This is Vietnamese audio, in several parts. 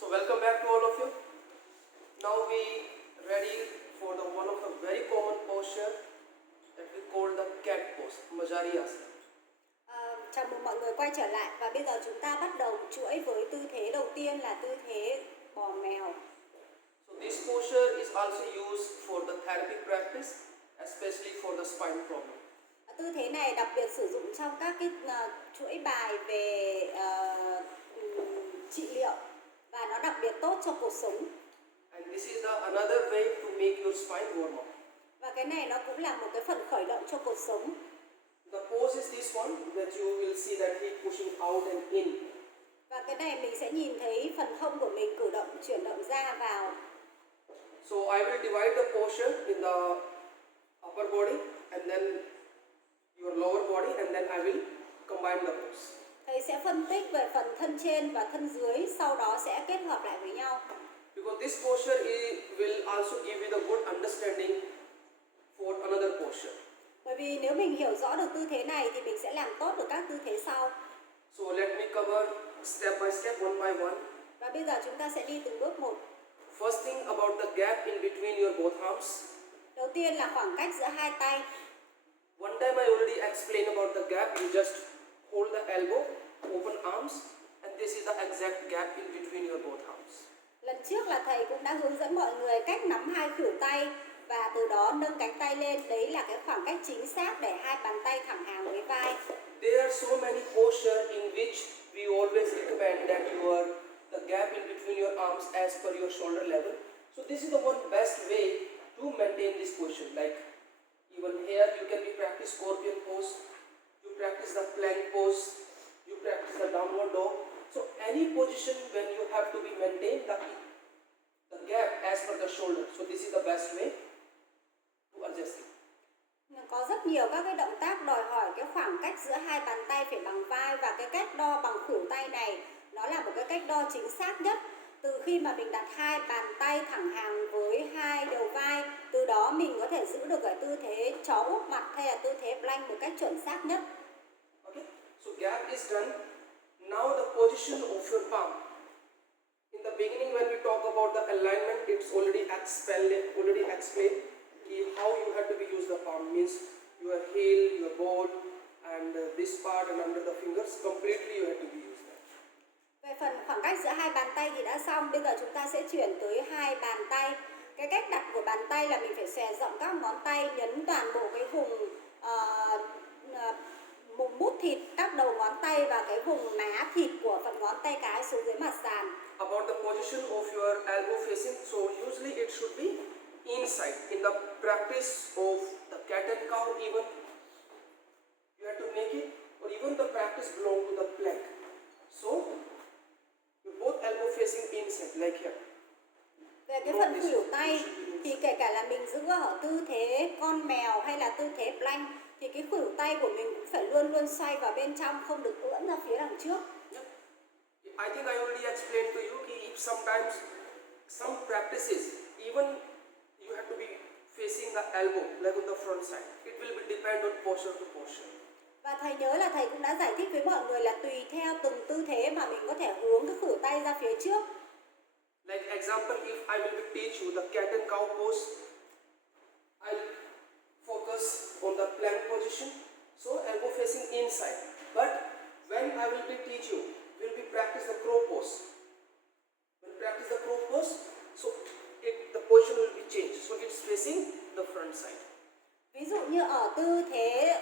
So welcome back to all of you. Now we ready for the one of the very common posture that we call the cat pose, Marjaryasana. Chào mừng mọi người quay trở lại và bây giờ chúng ta bắt đầu chuỗi với tư thế đầu tiên là tư thế bò mèo. So this posture is also used for the therapy practice, especially for the spine problem. Tư thế này đặc biệt sử dụng trong các cái chuỗi bài về trị liệu và nó đặc biệt tốt cho cột sống. And this is another way to make your spine warm up. Và cái này nó cũng là một cái phần khởi động cho cột sống. The pose is this one that you will see that he pushing out and in. Và cái này mình sẽ nhìn thấy phần hông của mình cử động, chuyển động ra vào. So I will divide the posture in the upper body and then your lower body, and then I will combine the pose. Thầy sẽ phân tích về phần thân trên và thân dưới, sau đó sẽ kết hợp lại với nhau. Because this posture will also give you the good understanding for another posture. Bởi vì nếu mình hiểu rõ được tư thế này thì mình sẽ làm tốt được các tư thế sau. So let me cover step by step, one by one. Và bây giờ chúng ta sẽ đi từng bước một. First thing about the gap in between your both arms. Đầu tiên là khoảng cách giữa hai tay. One time I already explained about the gap. You just hold the elbow, open arms, and this is the exact gap in between your both arms. Lần trước là thầy cũng đã hướng dẫn mọi người cách nắm hai khuỷu tay và từ đó nâng cánh tay lên. Đấy là cái khoảng cách chính xác để hai bàn tay thẳng hàng với vai. There are so many postures in which we always recommend that the gap in between your arms as per your shoulder level. So this is the one best way to maintain this position. Like even here you can be practice scorpion pose, you practice the plank pose, you practice the downward dog. So any position when you have to be maintained the gap as per the shoulder. So this is the best way to adjust it. Có rất nhiều các cái động tác đòi hỏi cái khoảng cách giữa hai bàn tay phải bằng vai, và cái cách đo bằng khuỷu tay này nó là một cái cách đo chính xác nhất. Từ khi mà mình đặt hai bàn tay thẳng hàng với hai đầu vai, từ đó mình có thể giữ được cái tư thế chó úp mặt hay là tư thế plank một cách chuẩn xác nhất. Okay, so gap is done. Now the position of your palm. In the beginning when we talk about the alignment, it's already explained how you have to be use the palm. Means your heel, your ball, and this part and under the fingers, completely you have to be use that. Về phần khoảng cách giữa hai bàn tay thì đã xong. Bây giờ chúng ta sẽ chuyển tới hai bàn tay. Cái cách đặt của bàn tay là mình phải xòe rộng các ngón tay, nhấn toàn bộ cái vùng mút thịt các đầu ngón tay và cái vùng má thịt của phần ngón tay cái xuống dưới mặt sàn. About the position of your elbow facing, so usually it should be inside. In the practice of the cat and cow, even you have to make it, or even the practice belong to the plank. So both elbow facing inside, like here. Về cái phần khuỷu tay thì kể cả là mình giữ ở tư thế con mèo hay là tư thế plank thì cái khuỷu tay của mình cũng phải luôn luôn xoay vào bên trong, không được ưỡn ra phía đằng trước. I think I already explained to you if sometimes some practices even you have to be facing the elbow like on the front side. It will be depend on posture to posture. Và thầy nhớ là thầy cũng đã giải thích với mọi người là tùy theo từng tư thế mà mình có thể hướng cái khuỷu tay ra phía trước. Like example, if I will teach you the cat and cow pose, I focus on the plank position, so elbow facing inside. But when I will teach you, will be practice the crow pose. When practice the crow pose, so the position will be changed, so it's facing the front side. Ví dụ như ở tư thế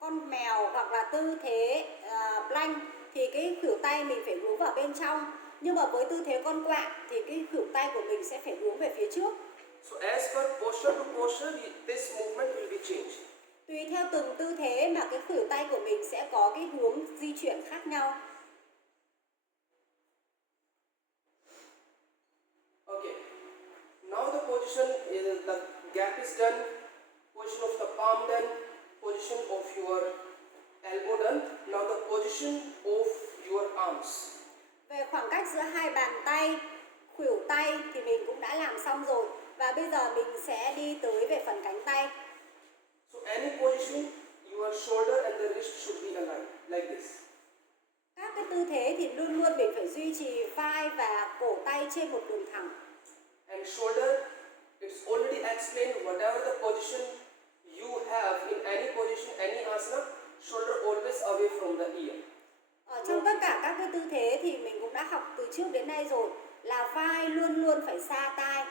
con mèo hoặc là tư thế plank thì cái khuỷu tay mình phải hướng vào bên trong, nhưng mà với tư thế con quạ thì cái khuỷu tay của mình sẽ phải hướng về phía trước. So as per posture to posture, this movement will be changed. Tùy theo từng tư thế mà cái khuỷu tay của mình sẽ có cái hướng di chuyển khác nhau. Okay. Now the position is the gap is done. Position of the palm done. Position of your elbow done. Now the position of your arms. Về khoảng cách giữa hai bàn tay, khuỷu tay thì mình cũng đã làm xong rồi. Và bây giờ mình sẽ đi tới về phần cánh tay. So any position, your shoulder and the wrist should be aligned like this. Các cái tư thế thì luôn luôn mình phải duy trì vai và cổ tay trên một đường thẳng. And shoulder, it's already explained, whatever the position you have, in any position, any asana, shoulder always away from the ear. Ở trong tất cả các cái tư thế thì mình cũng đã học từ trước đến nay rồi, là vai luôn luôn phải xa tai.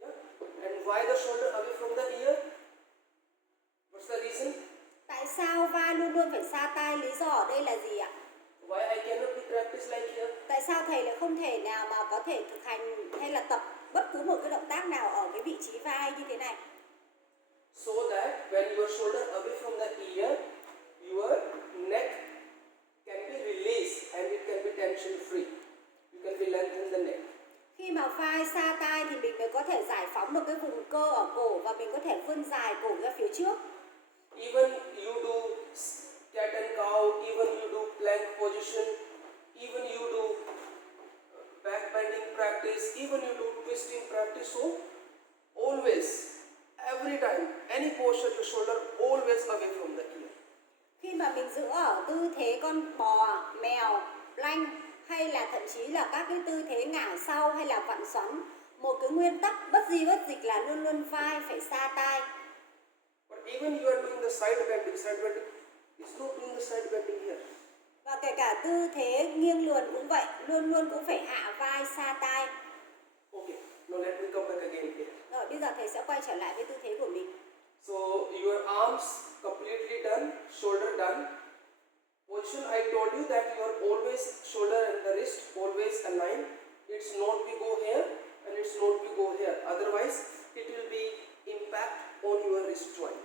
Yeah? And why the shoulder away from the ear? What's the reason? Tại sao vai luôn luôn phải xa tai? Lý do ở đây là gì ạ? Why I cannot do practice like here? Tại sao thầy lại không thể nào mà có thể thực hành hay là tập bất cứ một cái động tác nào ở cái vị trí vai như thế này? So that when your shoulder away from the ear, your neck can be released and it can be tension free. You can be lengthen the neck. Khi mà vai xa tai thì mình mới có thể giải phóng được cái vùng cơ ở cổ và mình có thể vươn dài cổ ra phía trước. Even you do cat and cow, even you do plank position, even you do back bending practice, even you do twisting practice. So always, every time, any posture, your shoulder always away from the ear. Khi mà mình giữ ở tư thế con bò, mèo, plank hay là thậm chí là các cái tư thế ngả sau hay là vặn xoắn, một cái nguyên tắc bất di bất dịch là luôn luôn vai phải xa tai. But even you are doing the side bending, it's not doing the side bending here. Và kể cả tư thế nghiêng luồn cũng vậy, luôn luôn cũng phải hạ vai xa tai. Okay, now let me come back again here. Rồi bây giờ thầy sẽ quay trở lại với tư thế của mình. So your arms completely done, shoulder done. Position I told you that you are always shoulder and the wrist always aligned. It's not we go here and it's not we go here. Otherwise it will be impact on your wrist joint.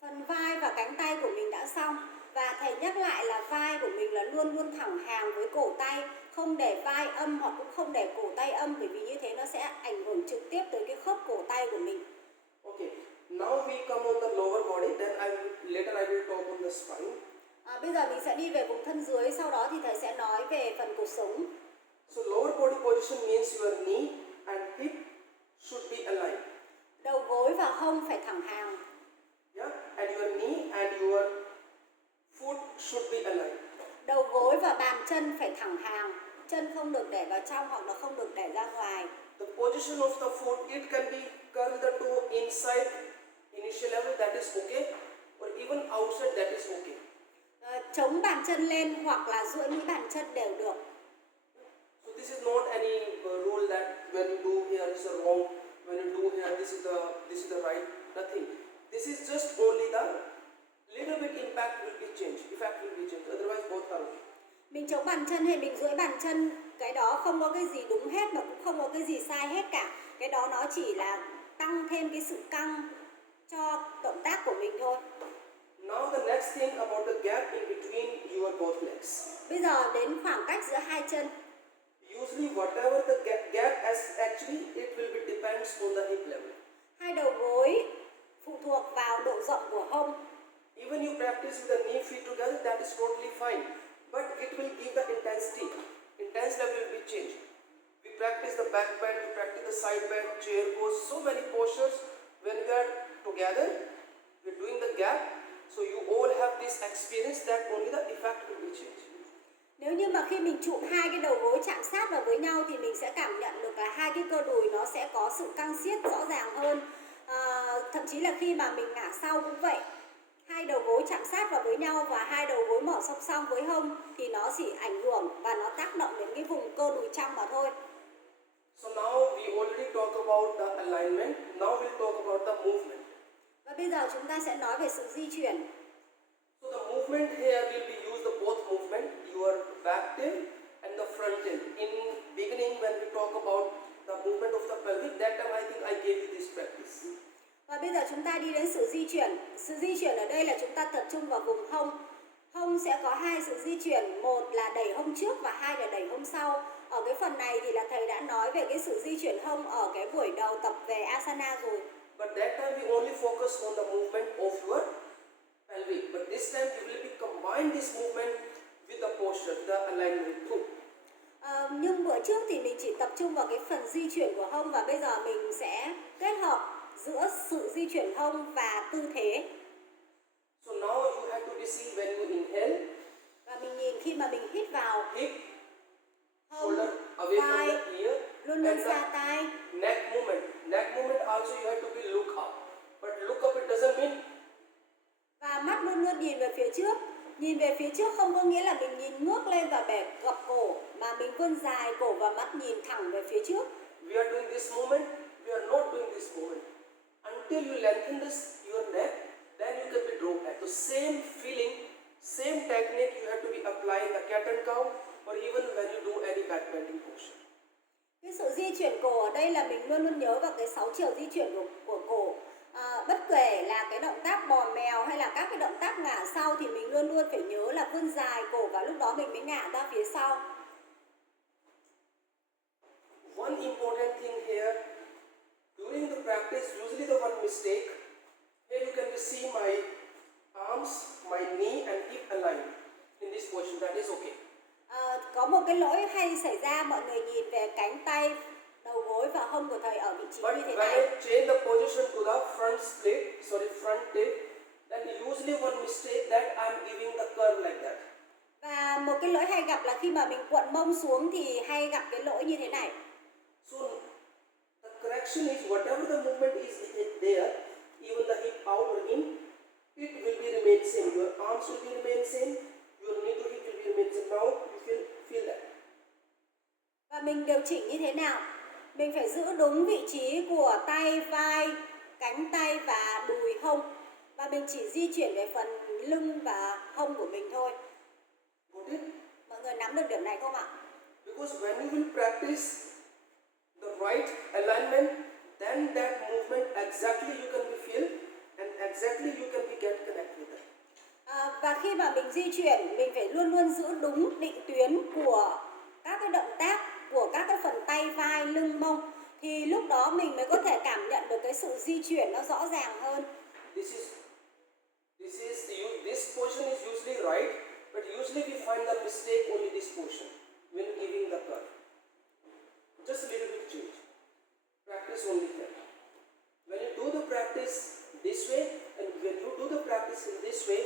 Phần vai và cánh tay của mình đã xong. Và thầy nhắc lại là vai của mình là luôn luôn thẳng hàng với cổ tay, không để vai âm hoặc cũng không để cổ tay âm, bởi vì như thế nó sẽ ảnh hưởng trực tiếp tới cái khớp cổ tay của mình. Okay, now we come on the lower body, then later I will talk on the spine. Bây giờ mình sẽ đi về vùng thân dưới, sau đó thì thầy sẽ nói về phần cột sống. So lower body position means your knee and hip should be aligned. Đầu gối và hông phải thẳng hàng. Yeah, and your knee and your foot should be aligned. Đầu gối và bàn chân phải thẳng hàng, chân không được để vào trong hoặc là không được để ra ngoài. The position of the foot, it can be curl the toe inside initial level, that is okay, or even outside, that is okay. Chống bàn chân lên hoặc là duỗi mũi bàn chân đều được. So this is not any rule that when you do here is wrong, when you do here this is the right, nothing. This is just only the little bit impact will be changed, effect will be changed, otherwise both are okay. Mình chống bàn chân hay mình duỗi bàn chân, cái đó không có cái gì đúng hết mà cũng không có cái gì sai hết cả. Cái đó nó chỉ là tăng thêm cái sự căng cho động tác của mình thôi. Now the next thing about the gap in between your both legs. Bây giờ đến khoảng cách giữa hai chân. Usually whatever the gap as actually it will be depends on the hip level. Hai đầu gối phụ thuộc vào độ rộng của hông. Even you practice with the knee feet together, that is totally fine. But it will give the intensity. Intense level will be changed. We practice the back bend, we practice the side bend, chair pose, so many postures. When we are together, we are doing the gap. So you all have this experience that only the effect will be changed. Nếu như mà khi mình chụm hai cái đầu gối chạm sát vào với nhau thì mình sẽ cảm nhận được là hai cái cơ đùi nó sẽ có sự căng siết rõ ràng hơn. Thậm chí là khi mà mình ngả sau cũng vậy. Hai đầu gối chạm sát vào với nhau và hai đầu gối mở song song với hông thì nó chỉ ảnh hưởng và nó tác động đến cái vùng cơ đùi trong mà thôi. So now we already talk about the alignment. Now we'll talk about the movement. Và bây giờ chúng ta sẽ nói về sự di chuyển. So the movement here will be used the both movement, your back tail and the front tail. In beginning when we talk about the movement of the pelvic, that time I think I gave you this practice. Và bây giờ chúng ta đi đến sự di chuyển. Sự di chuyển ở đây là chúng ta tập trung vào vùng hông. Hông sẽ có hai sự di chuyển, một là đẩy hông trước và hai là đẩy hông sau. Ở cái phần này thì là thầy đã nói về cái sự di chuyển hông ở cái buổi đầu tập về asana rồi. But that time we only focus on the movement of your pelvic. But this time we will be combine this movement with the posture, the alignment too. Nhưng bữa trước thì mình chỉ tập trung vào cái phần di chuyển của hông và bây giờ mình sẽ kết hợp giữa sự di chuyển hông và tư thế. So now you have to see when you inhale. Và mình nhìn khi mà mình hít vào hip, hông, shoulder away from vai, the ear, luôn luôn and xa tay. the neck movement. Neck movement also you have to be look up. But look up it doesn't mean Và mắt luôn luôn nhìn về phía trước. Nhìn về phía trước không có nghĩa là mình nhìn ngước lên và bẻ gập cổ, mà mình vươn dài cổ và mắt nhìn thẳng về phía trước. we are doing this movement, we are not doing this movement. Until you lengthen your neck, then you can be drawn back. So same feeling, same technique you have to be applying a cat and cow, or even when you do any back bending posture. Cái sự di chuyển cổ ở đây là mình luôn luôn nhớ vào cái 6 chiều di chuyển của cổ. Bất kể là cái động tác bò mèo hay là các cái động tác ngả sau thì mình luôn luôn phải nhớ là vươn dài cổ và lúc đó mình mới ngả ra phía sau. One important thing here, during the practice, usually the one mistake, here you can see my arms, my knee and hip aligned in this position, that is okay. Có một cái lỗi hay xảy ra, mọi người nhìn về cánh tay, đầu gối và hông của thầy ở vị trí But như thế when này. I change the position to the front tip, then usually one mistake that I'm giving the curve like that. Và một cái lỗi hay gặp là khi mà mình cuộn mông xuống thì hay gặp cái lỗi như thế này. So the correction is whatever the movement is there, even the hip out or in, it will be remain same. Your arms will be remain same, your knee to hip will be remain same. Now you feel that. Và mình điều chỉnh như thế nào? Mình phải giữ đúng vị trí của tay, vai, cánh tay và đùi hông. Và mình chỉ di chuyển về phần lưng và hông của mình thôi. Got it? Mọi người nắm được điểm này không ạ? Because when you will practice the right alignment, then that movement exactly you can be feel and exactly you can be get connect with it. Và khi mà mình di chuyển, mình phải luôn luôn giữ đúng định tuyến của các cái động tác của các cái phần tay, vai, lưng, mông, thì lúc đó mình mới có thể cảm nhận được cái sự di chuyển nó rõ ràng hơn. This position is usually right, but usually we find the mistake only this position when giving the curve. Just a little bit change. Practice only that. When you do the practice this way and when you do the practice in this way,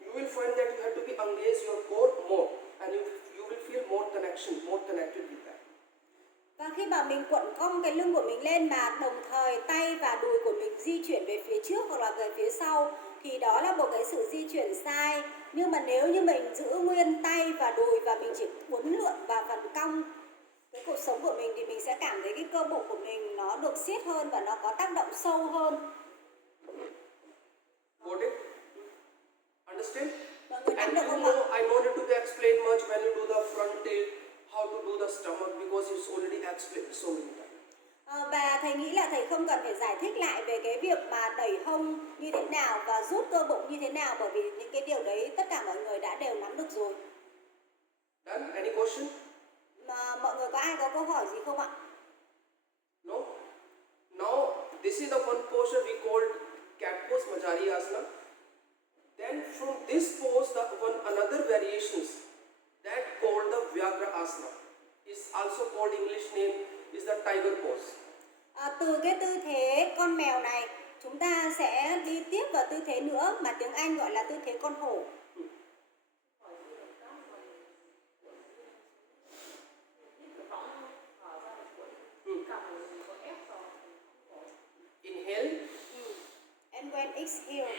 you will find that you have to be engage your core more and you will feel more connection, more connected with that. Và khi mà mình cuộn cong cái lưng của mình lên mà đồng thời tay và đùi của mình di chuyển về phía trước hoặc là về phía sau thì đó là một cái sự di chuyển sai. Nhưng mà nếu như mình giữ nguyên tay và đùi và mình chỉ uốn lượn vào phần cong cái cuộc sống của mình thì mình sẽ cảm thấy cái cơ bụng của mình nó được siết hơn và nó có tác động sâu hơn. Got it? Understand? Mọi người nắm And được you không ạ? know, I don't need to explain much when you do the front tilt, how to do the stomach because it's already explained so many times. Và thầy nghĩ là thầy không cần phải giải thích lại về cái việc mà đẩy hông như thế nào và rút cơ bụng như thế nào, bởi vì những cái điều đấy tất cả mọi người đã đều nắm được rồi. Done? Any question? Mà mọi người có ai có câu hỏi gì không ạ? No? Now, this is the one posture we called cat pose, Marjaryasana. Then from this pose, another variations that called the Vinyasa is also called English name is the tiger pose. Từ cái tư thế con mèo này chúng ta sẽ đi tiếp vào tư thế nữa mà tiếng Anh gọi là tư thế con hổ. Inhale. And when exhale,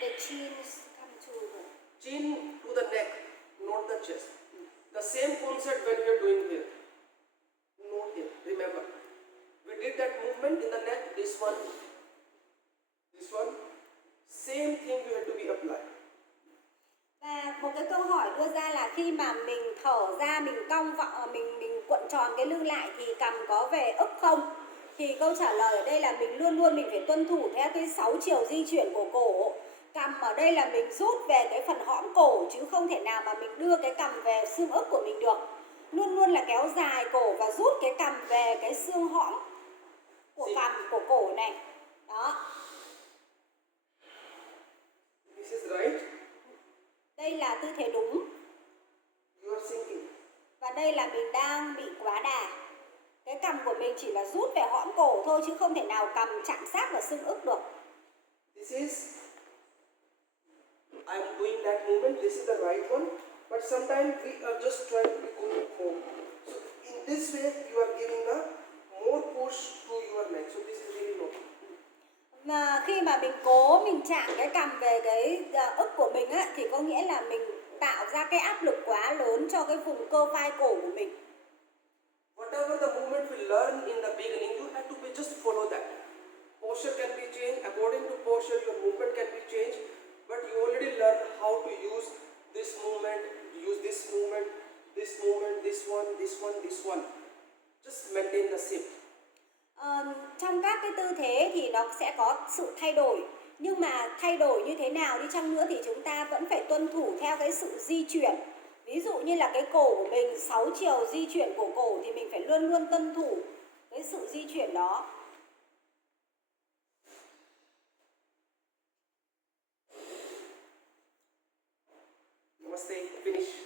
the chin come to the Chin to the neck, not the chest. The same concept when we are doing here. Not here. Remember, we did that movement in the neck. This one. Same thing you have to be applied. Và một cái câu hỏi đưa ra là khi mà mình thở ra, mình cong vọng, mình cuộn tròn cái lưng lại thì cằm có về ức không? Thì câu trả lời ở đây là mình luôn luôn mình phải tuân thủ theo cái 6 chiều di chuyển của cổ. Cằm ở đây là mình rút về cái phần hõm cổ chứ không thể nào mà mình đưa cái cằm về xương ức của mình được. Luôn luôn là kéo dài cổ và rút cái cằm về cái xương hõm của cằm của cổ này. Đó. This is right. Đây là tư thế đúng. You are sinking. Và đây là mình đang bị quá đà. Cái cằm của mình chỉ là rút về hõm cổ thôi chứ không thể nào cằm chạm sát vào xương ức được. This is, I am doing that movement. This is the right one. but sometimes we are just trying to go more. So in this way, you are giving a more push to your neck. So this is really low. Mà khi mà mình cố mình chạm cái cằm về cái ức của mình á, thì có nghĩa là mình tạo ra cái áp lực quá lớn cho cái vùng cơ vai cổ của mình. Whatever the movement we learn in the beginning, you have to just follow that. Posture can be changed. According to posture, your movement can be changed. But you already learned how to use this movement, this movement, this movement, this one, this one, this one. Just maintain the same. Trong các cái tư thế thì nó sẽ có sự thay đổi. Nhưng mà thay đổi như thế nào đi chăng nữa thì chúng ta vẫn phải tuân thủ theo cái sự di chuyển. Ví dụ như là cái cổ của mình, 6 chiều di chuyển của cổ thì mình phải luôn luôn tuân thủ cái sự di chuyển đó. Namaste. Finish.